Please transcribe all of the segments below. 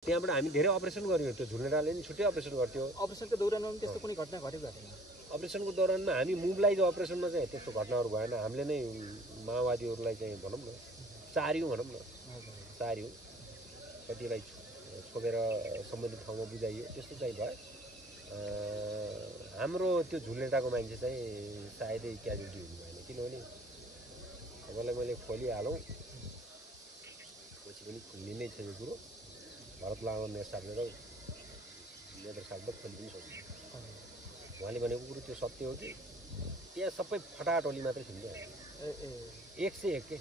त्यहाँबाट हामी धेरै अपरेसन गर्यौँ त्यो झुलेडाले नि छुट्टै अपरेसन गर्थ्यो अपरेसनको दौरानमा पनि त्यस्तो कुनै घटना घटेको छैन अपरेसनको दौरानमा हामी मोबिलाइज अपरेसनमा चाहिँ त्यस्तो घटनाहरू भएन हामीले नै माओवादीहरूलाई चाहिँ भनौँ न चार्यौँ भनौँ न चार्यौँ कतिलाई छोपेर सम्बन्धित ठाउँमा बुझाइयो त्यस्तो चाहिँ भयो हाम्रो त्यो झुलेटाको मान्छे चाहिँ सायदै क्याजुअल्टी हुनु भएन किनभने तपाईँलाई मैले खोलिहालौँ पछि पनि खुल्ने नै छ यो कुरो भरत लामा मेयर साहबले र मेजर साहबले खोलि पनि सक्छ उहाँले भनेको कुरो त्यो सत्य हो कि त्यहाँ सबै फटाटोली मात्रै थियो क्या 101 के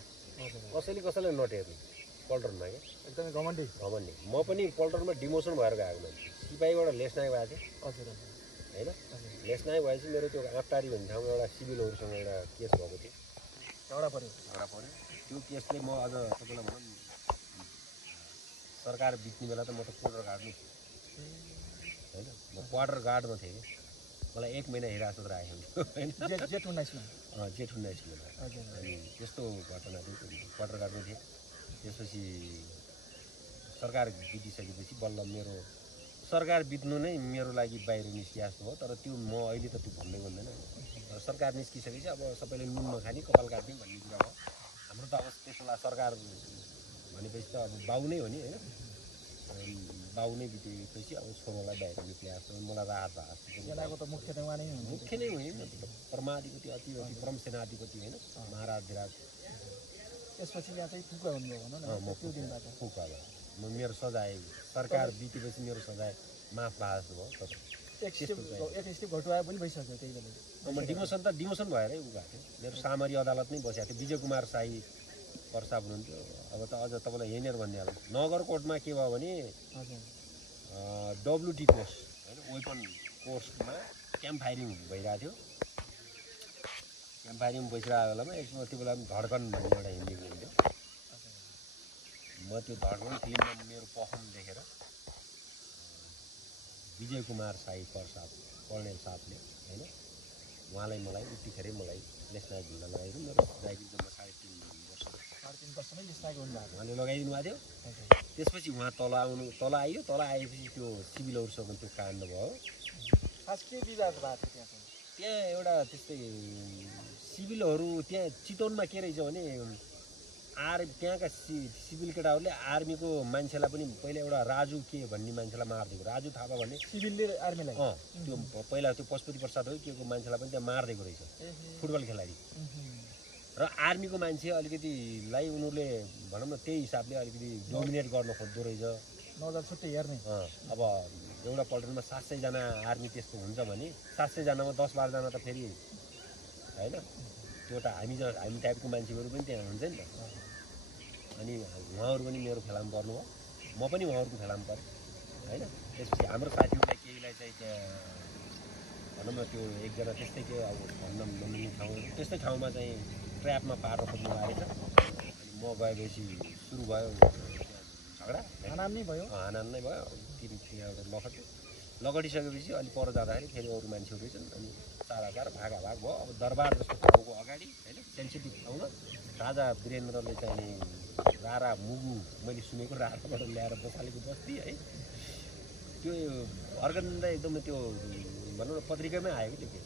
कसैले कसैलाई नटेर्ने पल्टनमा क्या एकदमै घमण्डी म पनि पल्टनमा डिमोसन भएर गएको मान्छे सिपाहीबाट लेसनायक भएको थिएँ हजुर होइन लेसनायक भएपछि मेरो त्यो आँपटारी भन्ने ठाउँमा एउटा सिभिलहरूसँग एउटा केस भएको थियो झगडा पऱ्यो त्यो केसले म अझ तपाईँलाई भनौँ सरकार बित्ने बेला त म त क्वार्टर गार्डमै थिएँ होइन म क्वार्टर गार्डमा थिएँ कि मलाई 1 महिना हिरासत राखेको होइन जेठ 19मा जेठ 19मा अनि त्यस्तो घटना थियो क्वार्टर गार्डमा थिएँ त्यसपछि सरकार बितिसकेपछि बल्ल मेरो सरकार बित्नु नै मेरो लागि बाहिर निस्किया जस्तो भयो तर त्यो म अहिले त त्यो भन्दै भन्दैन तर सरकार निस्किसकेपछि अब सबैले नुन नखाने कपाल काट्ने भन्ने कुरा भयो हाम्रो त अब त्यसलाई सरकार भनेपछि त अब बाउ नै हो नि होइन बाउ नै बितेपछि अब छोरोलाई बाहिर निस्किया जस्तो मलाई राहत भएको त मुख्य नै उहाँ नै मुख्य नै होइन परमाधिपति अति परम सेनाधिपति होइन महाराज धिराज त्यसपछि यहाँ चाहिँ फुका हुनुभयो भनौँ न त्यो दिनबाट फुका भयो म मेरो सजाय सरकार बितेपछि मेरो सजाय माफ भएको भयो तर एक स्टेप घटुवा पनि भइसक्यो त्यही बेला म डिमोसन भएरै उ भएको थियो मेरो सामरी अदालत नै बसेको थियो विजय कुमार साई प्रसाद हुनुहुन्थ्यो अब त अझ तपाईँलाई यहीँनिर भनिदिइहाल्नु नगरकोटमा के भयो भने WT कोर्स होइन वेपन कोर्समा क्याम्प फायरिङ भइरहेको थियो क्याम्प फायरिङ भइसकेको बेलामा एकछिन त्यो बेला धड्कन भन्ने एउटा हिन्दी फिल्म थियो म त्यो धड्कन फिल्ममा मेरो पर्फर्म देखेर विजय कुमार साई प्रसाद कर्णेल साहबले होइन उहाँलाई मलाई उतिखेरै मलाई लेसनायक झुल्ला लगाइदिनु मेरो ड्राइभिङ त म 3.5 वर्षमै लेसनायक हुनुभएको उहाँले लगाइदिनु भएको थियो त्यसपछि उहाँ तल आइयो तल आएपछि त्यो सिभिलहरूसँग त्यो काण्ड भयो खास के विवाद भएको थियो त्यहाँ एउटा त्यस्तै सिभिलहरू त्यहाँ चितवनमा के रहेछ भने त्यहाँका सिभिल केटाहरूले आर्मीको मान्छेलाई पनि पहिला एउटा राजु के भन्ने मान्छेलाई मारिदिएको राजु थापा भन्ने सिभिलले आर्मीलाई त्यो पहिला त्यो पशुपति प्रसाद हो के को मान्छेलाई पनि त्यहाँ मारिदिएको रहेछ फुटबल खेलाडी र आर्मीको मान्छे अलिकतिलाई उनीहरूले भनौँ न त्यही हिसाबले अलिकति डोमिनेट गर्न खोज्दो रहेछ नजर छुट्टै हेर्ने अब एउटा पल्टनमा 700 जना आर्मी त्यस्तो हुन्छ भने 700 जनामा 10-12 जना त फेरि होइन त्यो त हामी टाइपको मान्छेहरू पनि त्यहाँ हुन्छ नि त अनि उहाँहरू पनि मेरो फेलामा पर्नुभयो म पनि उहाँहरूको फेलामा परेँ होइन त्यसपछि हाम्रो साथीहरूलाई केहीलाई चाहिँ त्यहाँ भनौँ न त्यो एकजना त्यस्तै के अब भन्न नमिल्ने ठाउँ त्यस्तै ठाउँमा चाहिँ ट्र्यापमा पार्न खोज्नु लागेछ अनि म गएपछि सुरु भयो झगडा हानाम नै भयो लखट्यो लगटिसकेपछि अलि पर जाँदाखेरि फेरि अरू मान्छेहरू रहेछन् अनि चाराचार भागाभाग भयो अब दरबार जस्तो ठाउँको अगाडि होइन सेन्सिटिभ ठाउँमा राजा वीरेन्द्रले चाहिँ रारा मुगु मैले सुनेको राराबाट ल्याएर बसालेको बस्ती है त्यो अर्गन्दा एकदमै त्यो भनौँ न पत्रिकामै आयो कि त्यो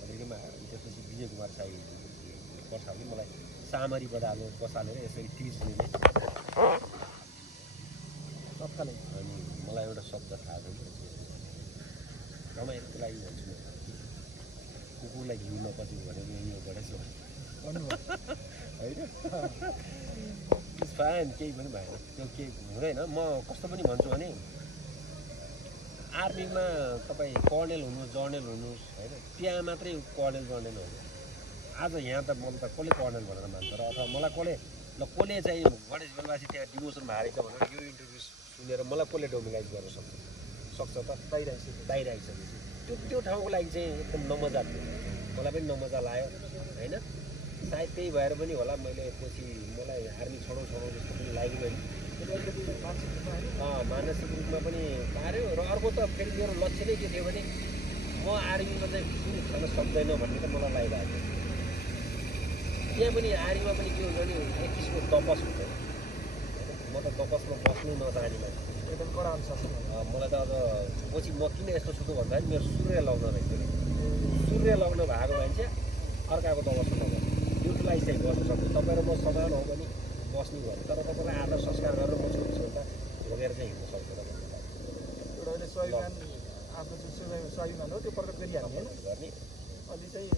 पत्रिकामा आयो त्यसपछि विजय कुमार साई प्रसादले मलाई सामरी बसालेर यसरी 30 मिनट तत्कालै अनि मलाई एउटा शब्द थाहा छैन रमाइलोको लागि भन्छु म कुकुरलाई घिउ नपच्यो भनेको यो गरेछु होइन फाइन केही पनि भएन त्यो केही हुँदैन म कस्तो पनि भन्छु भने आर्मीमा तपाईँ कर्नेल हुनुहोस् जर्नल हुनुहोस् होइन त्यहाँ मात्रै कर्नेल जर्नल हो आज यहाँ त मलाई त कसले कर्नेल भनेर मान्छ र अथवा मलाई कसले चाहिँ गणेश बेलवासी त्यहाँ डिमोसन भएछ भनेर यो इन्टरभ्यू सुनेर मलाई कसले डोमिनाइज गर्न सक्छ त दाइराखिसकेपछि त्यो ठाउँको लागि चाहिँ एकदम नमजा थियो मलाई पनि नमजा लाग्यो होइन सायद त्यही भएर पनि होला मैले पछि मलाई आर्मी छोडौँ जस्तो पनि लाग्यो मानसिक रूपमा पनि पार्यो र अर्को त फेरि मेरो लक्ष्य नै के थियो भने म आर्मीमा चाहिँ कुन खान सक्दैन भन्ने त मलाई लागिरहेको थियो त्यहाँ पनि आर्मीमा पनि के हुन्छ भने एक किसिमको तपस हुन्छ म त बसमा बस्नै नचाहने मान्छे एकदम कडा अनुशासन हो। मलाई त अब पछि म किन यस्तो छु भन्दाखेरि मेरो सूर्य लग्न रहेछ कि सूर्य लग्न भएको मान्छे अर्काको दबसमा नगर्ने युथलाई चाहिँ गर्नु सक्छ तपाईँ र म समान हो भने बस्ने भने तर तपाईँलाई आदर संस्कार गरेर म छोरी छोरी भोगेर चाहिँ हिँड्नु सक्दैन एउटा अहिले स्वाभिमान आफ्नो जुन स्वाभिमान हो त्यो प्रकट गरिहाल्ने होइन गर्ने अलि चाहिँ